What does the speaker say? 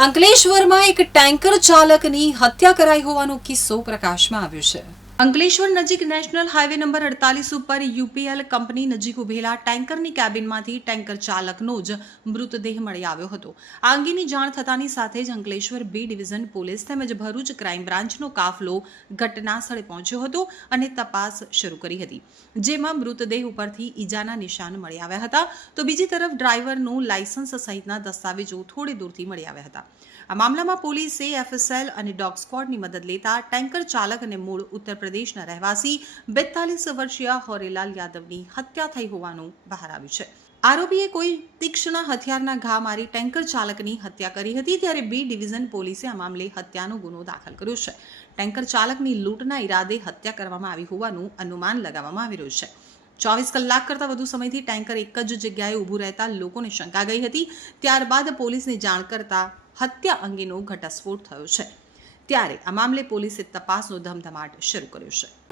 અંકલેશ્વરમાં એક ટેન્કર ચાલકની હત્યા કરાઈ હોવાનો કિસ્સો પ્રકાશમાં આવ્યો છે. અંકલેશ્વર નજીક નેશનલ હાઈવે નંબર અડતાલીસ ઉપર યુપીએલ કંપની નજીક ઉભેલા ટેન્કરની કેબિનમાંથી ટેન્કર ચાલકનો જ મૃતદેહ મળી આવ્યો હતો. આ અંગેની જાણ થતાની સાથે જ અંકલેશ્વર બી ડિવિઝન પોલીસ તેમજ ભરૂચ ક્રાઇમ બ્રાન્ચનો કાફલો ઘટના સ્થળે પહોંચ્યો હતો અને તપાસ શરૂ કરી હતી. જેમાં મૃતદેહ ઉપરથી ઈજાના નિશાન મળી આવ્યા હતા. તો બીજી તરફ ડ્રાઈવરનું લાયસન્સ સહિતના દસ્તાવેજો થોડે દૂરથી મળી આવ્યા હતા. આ મામલામાં પોલીસે એફએસએલ અને ડોગ સ્ક્વોડની મદદ લેતા ટેન્કર ચાલક અને મૂળ ઉત્તર પ્રદેશના રહેવાસી બેતાલીસ વર્ષીય હોરેલાલ યાદવની હત્યા થઈ હોવાનું બહાર આવ્યું છે. આરોપીએ કોઈ તીક્ષ્ણ હથિયારના ઘા મારી ટેન્કર ચાલકની હત્યા કરી હતી ત્યારે બી ડિવિઝન પોલીસે આ મામલે હત્યાનો ગુનો દાખલ કર્યો છે. ટેન્કર ચાલકની લૂંટના ઈરાદે હત્યા કરવામાં આવી હોવાનું અનુમાન લગાવવામાં આવી રહ્યું છે. ચોવીસ કલાક કરતાં વધુ સમયથી ટેન્કર એક જ જગ્યાએ ઊભું રહેતા લોકોને શંકા ગઈ હતી. ત્યારબાદ પોલીસને જાણ કરતા હત્યા અંગેનો ઘટસ્ફોટ થયો છે. ત્યારે આ મામલે પોલીસે તપાસનો ધમધમાટ શરૂ કર્યો છે.